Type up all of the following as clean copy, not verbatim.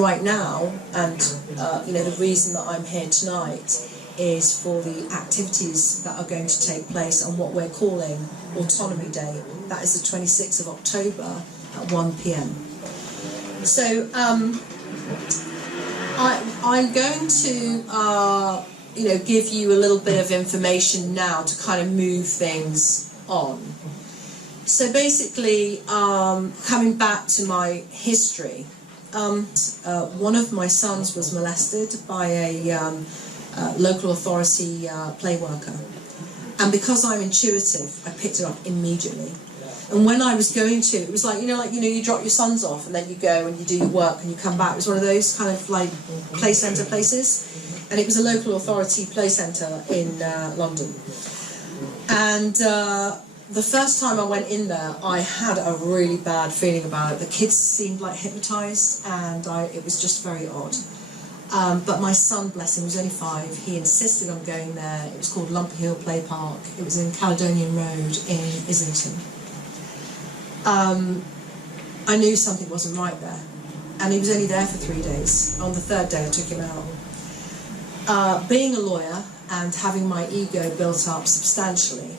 Right now, and the reason that I'm here tonight is for the activities that are going to take place on what we're calling Autonomy Day. That is the 26th of October at 1 p.m. So I'm going to give you a little bit of information now to kind of move things on. So basically, coming back to my history. One of my sons was molested by a local authority play worker, and because I'm intuitive, I picked it up immediately. And when I was going to, it was like you drop your sons off and then you go and you do your work and you come back. It was one of those kind of like play centre places, and it was a local authority play centre in London. And the first time I went in there, I had a really bad feeling about it. The kids seemed like hypnotised, and it was just very odd. But my son, bless him, was only 5. He insisted on going there. It was called Lumper Hill Play Park. It was in Caledonian Road in Islington. I knew something wasn't right there, and he was only there for 3 days. On the 3rd day, I took him out. Being a lawyer and having my ego built up substantially,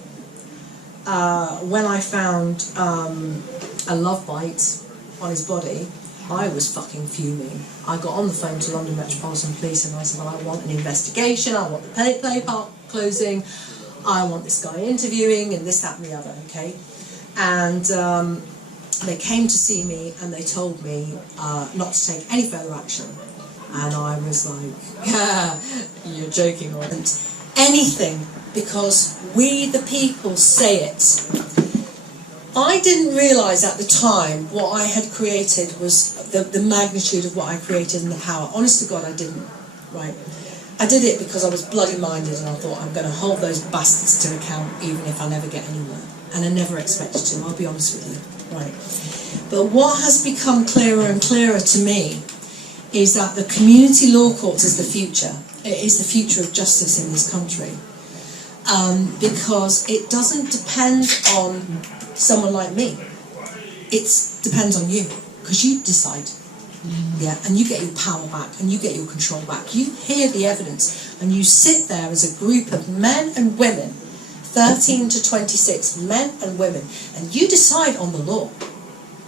when I found a love bite on his body, I was fucking fuming. I got on the phone to London Metropolitan Police and I said, well, I want an investigation, I want the play park closing, I want this guy interviewing, and this, that and the other, okay? And they came to see me and they told me not to take any further action. And I was like, yeah, you're joking, or anything, because we the people say it. I didn't realise at the time what I had created was the magnitude of what I created and the power. Honest to God, I didn't, right? I did it because I was bloody minded and I thought I'm going to hold those bastards to account even if I never get anywhere. And I never expected to, I'll be honest with you, right? But what has become clearer and clearer to me is that the community law courts is the future. It is the future of justice in this country. Because it doesn't depend on someone like me. It depends on you, because you decide. Yeah, and you get your power back and you get your control back. You hear the evidence and you sit there as a group of men and women, 13 to 26 men and women, and you decide on the law.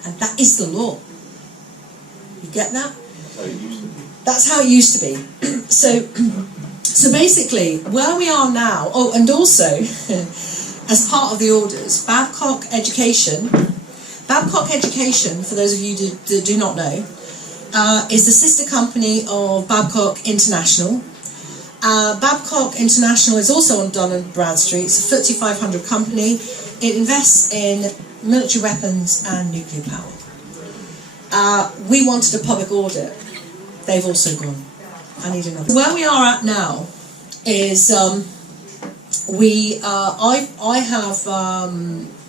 And that is the law. You get that? That's how it used to be. So basically, where we are now, oh, and also, as part of the orders, Babcock Education, for those of you that do not know, is the sister company of Babcock International. Babcock International is also on Dun & Bradstreet. It's a FTSE 500 company. It invests in military weapons and nuclear power. We wanted a public audit. They've also gone. I need another. Where we are at now is I have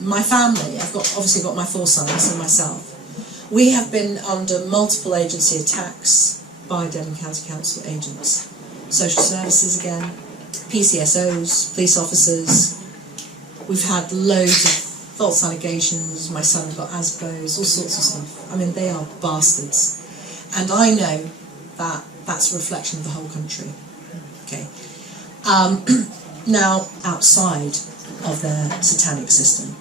my family. I've obviously got my 4 sons and myself. We have been under multiple agency attacks by Devon County Council agents, social services again, PCSOs, police officers. We've had loads of false allegations. My son got ASBOs, all sorts of stuff. I mean, they are bastards, and I know that that's a reflection of the whole country. Okay. Now, outside of their satanic system.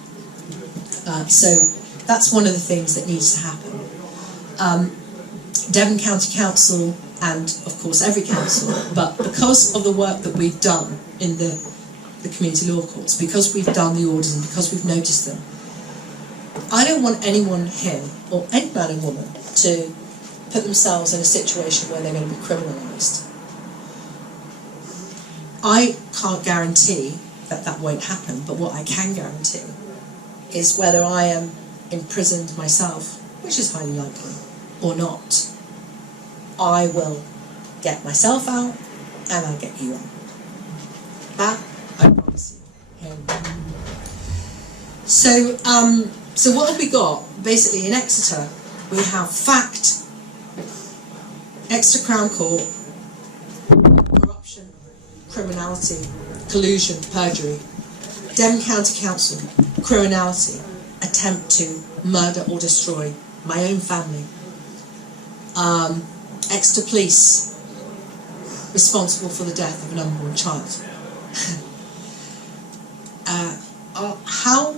So that's one of the things that needs to happen. Devon County Council, and of course every council, but because of the work that we've done in the community law courts, because we've done the orders and because we've noticed them, I don't want anyone here, or any man and woman, to put themselves in a situation where they're going to be criminalised. I can't guarantee that that won't happen, but what I can guarantee is whether I am imprisoned myself, which is highly likely, or not, I will get myself out and I'll get you out. That I promise you. So what have we got? Basically in Exeter we have fact, Exeter Crown Court, corruption, criminality, collusion, perjury. Devon County Council, criminality, attempt to murder or destroy my own family. Exeter Police responsible for the death of an unborn child. How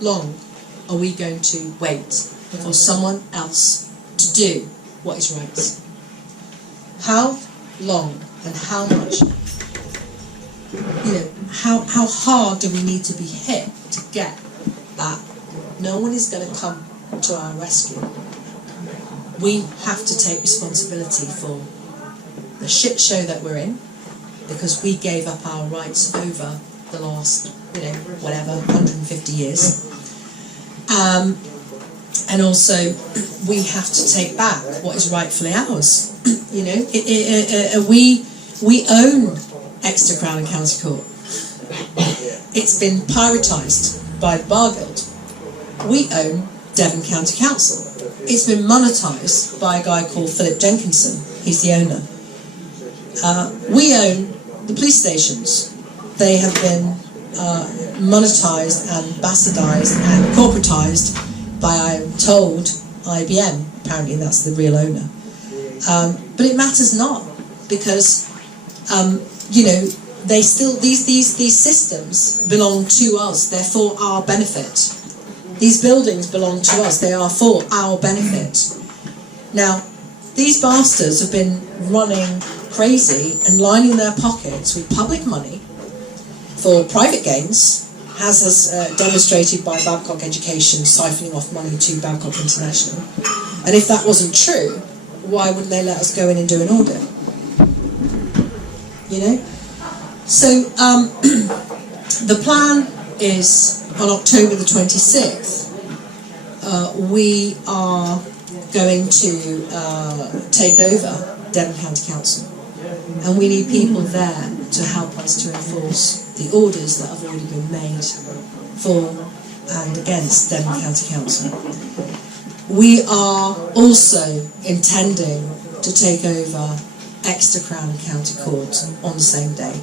long are we going to wait for someone else to do what is right? How long and how much? How hard do we need to be hit to get that no one is going to come to our rescue? We have to take responsibility for the shit show that we're in, because we gave up our rights over the last, 150 years. And also, we have to take back what is rightfully ours. We own Exeter Crown County Court. It's been privatised by the Bar Guild. We own Devon County Council. It's been monetised by a guy called Philip Jenkinson. He's the owner. We own the police stations. They have been monetised and bastardised and corporatised by, I'm told, IBM. Apparently that's the real owner. But it matters not, because they still, these systems belong to us. They're for our benefit. These buildings belong to us. They are for our benefit. Now, these bastards have been running crazy and lining their pockets with public money for private gains, as demonstrated by Babcock Education siphoning off money to Babcock International. And if that wasn't true, why wouldn't they let us go in and do an audit? So the plan is on October the 26th, we are going to take over Devon County Council, and we need people there to help us to enforce the orders that have already been made for and against Devon County Council. We are also intending to take over Exeter Crown County Court on the same day.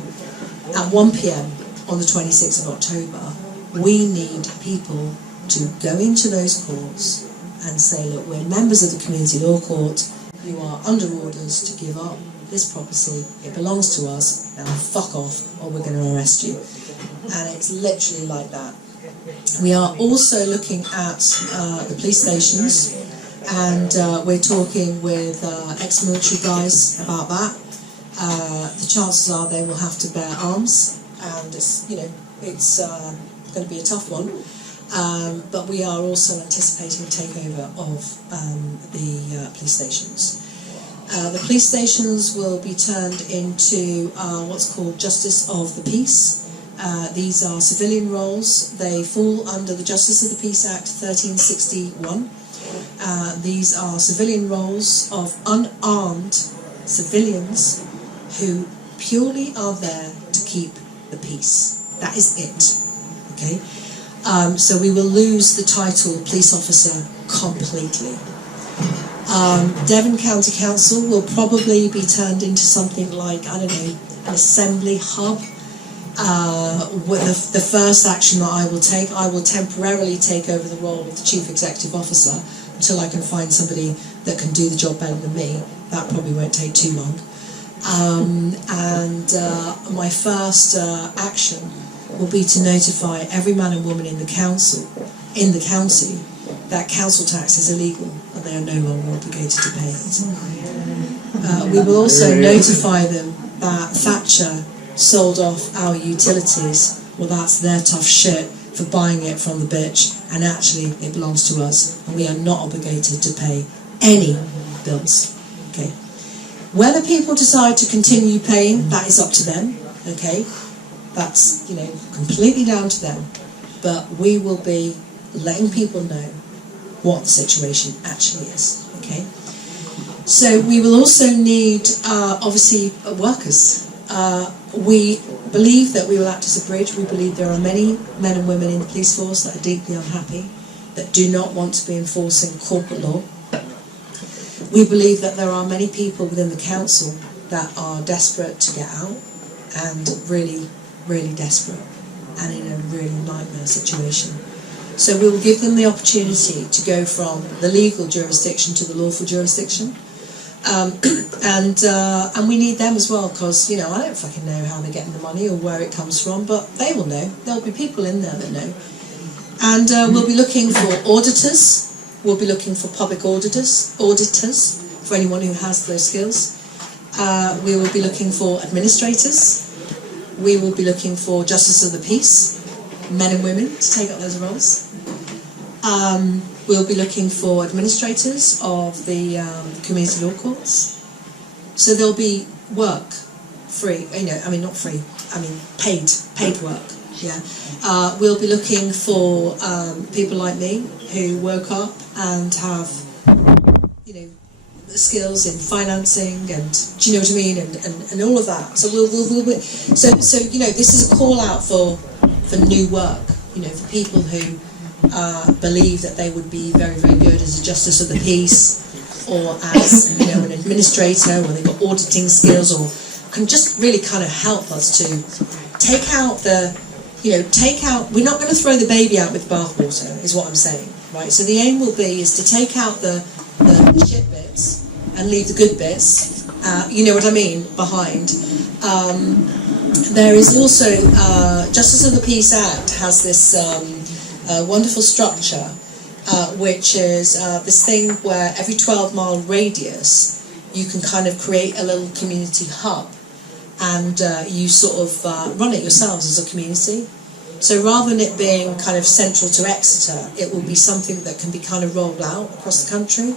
At 1 p.m. on the 26th of October, we need people to go into those courts and say, look, we're members of the Community Law Court, you are under orders to give up this property, it belongs to us, now fuck off or we're going to arrest you. And it's literally like that. We are also looking at the police stations, and we're talking with ex-military guys about that. The chances are they will have to bear arms, and it's going to be a tough one. But we are also anticipating a takeover of the police stations. The police stations will be turned into what's called Justice of the Peace. These are civilian roles. They fall under the Justice of the Peace Act 1361. These are civilian roles of unarmed civilians who purely are there to keep the peace. That is it. Okay? So we will lose the title police officer completely. Devon County Council will probably be turned into something like, I don't know, an assembly hub. With the first action that I will temporarily take over the role of the Chief Executive Officer until I can find somebody that can do the job better than me. That probably won't take too long. My first action will be to notify every man and woman in the county that council tax is illegal and they are no longer obligated to pay it. We will also notify them that Thatcher sold off our utilities. Well, that's their tough shit for buying it from the bitch, and actually it belongs to us and we are not obligated to pay any bills. Okay. Whether people decide to continue paying, that is up to them. Okay. That's, completely down to them. But we will be letting people know what the situation actually is. Okay. So we will also need, obviously, workers. We believe that we will act as a bridge. We believe there are many men and women in the police force that are deeply unhappy, that do not want to be enforcing corporate law. We believe that there are many people within the council that are desperate to get out, and really, really desperate, and in a really nightmare situation. So we will give them the opportunity to go from the legal jurisdiction to the lawful jurisdiction. And we need them as well, because I don't fucking know how they're getting the money or where it comes from, but they will know. There'll be people in there that know. And we'll be looking for auditors. We'll be looking for public auditors for anyone who has those skills. We will be looking for administrators. We will be looking for justice of the peace, men and women to take up those roles. We'll be looking for administrators of the community law courts. So there'll be work, free, not free, paid work, yeah. We'll be looking for people like me who woke up and have, skills in financing and, do you know what I mean, and all of that. So this is a call out for new work, for people who believe that they would be very, very good as a justice of the peace, or as an administrator, or they've got auditing skills, or can just really kind of help us to take out we're not going to throw the baby out with bathwater, is what I'm saying, right? So the aim will be is to take out the shit bits and leave the good bits, behind. There is also Justice of the Peace Act has this wonderful structure, which is this thing where every 12-mile radius you can kind of create a little community hub, and you sort of run it yourselves as a community. So rather than it being kind of central to Exeter, it will be something that can be kind of rolled out across the country.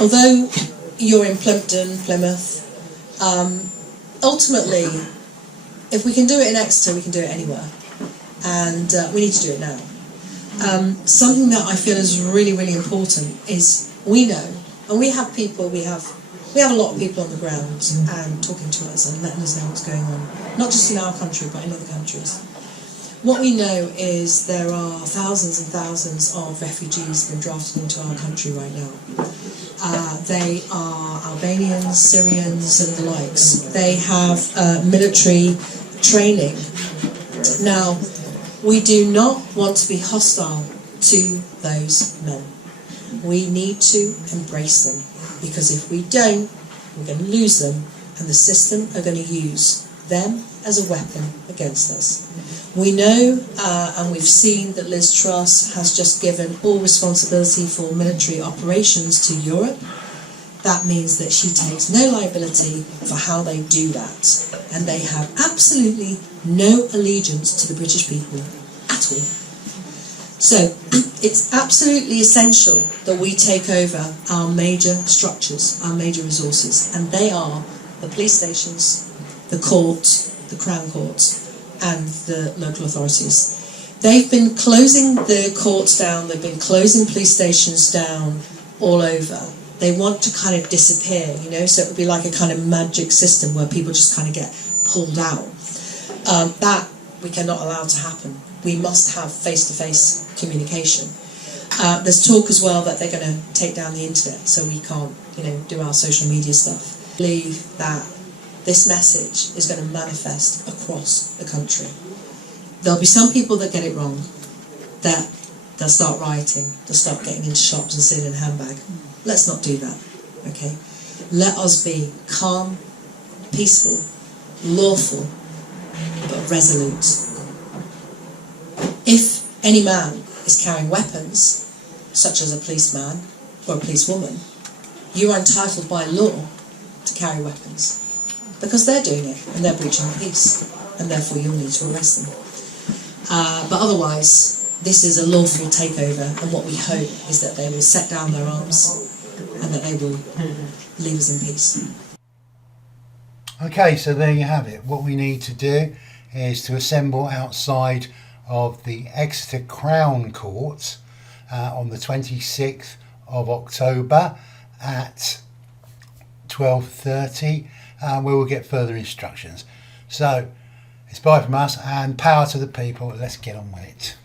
Although you're in Plimpton, Plymouth, ultimately, if we can do it in Exeter, we can do it anywhere. And we need to do it now. Something that I feel is really, really important is we know, and we have a lot of people on the ground and talking to us and letting us know what's going on, not just in our country but in other countries. What we know is there are thousands and thousands of refugees being drafted into our country right now. They are Albanians, Syrians and the likes. They have military training. Now, we do not want to be hostile to those men. We need to embrace them, because if we don't, we're going to lose them, and the system are going to use them as a weapon against us. We know, and we've seen, that Liz Truss has just given all responsibility for military operations to Europe. That means that she takes no liability for how they do that, and they have absolutely no allegiance to the British people at all. So it's absolutely essential that we take over our major structures, our major resources, and they are the police stations, the court, the Crown Court, and the local authorities. They've been closing the courts down, they've been closing police stations down all over. They want to kind of disappear, so it would be like a kind of magic system where people just kind of get pulled out. That we cannot allow to happen. We must have face-to-face communication. There's talk as well that they're going to take down the internet, so we can't, do our social media stuff. I believe that this message is going to manifest across the country. There'll be some people that get it wrong, that they'll start rioting, they'll start getting into shops and sitting in a handbag. Let's not do that, okay? Let us be calm, peaceful, lawful, but resolute. If any man is carrying weapons, such as a policeman or a policewoman, you are entitled by law to carry weapons, because they're doing it and they're breaching the peace, and therefore you'll need to arrest them. But otherwise, this is a lawful takeover, and what we hope is that they will set down their arms and that they will leave us in peace. Okay, so there you have it. What we need to do is to assemble outside of the Exeter Crown Court on the 26th of October at 12:30, where we'll get further instructions. So it's bye from us, and power to the people. Let's get on with it.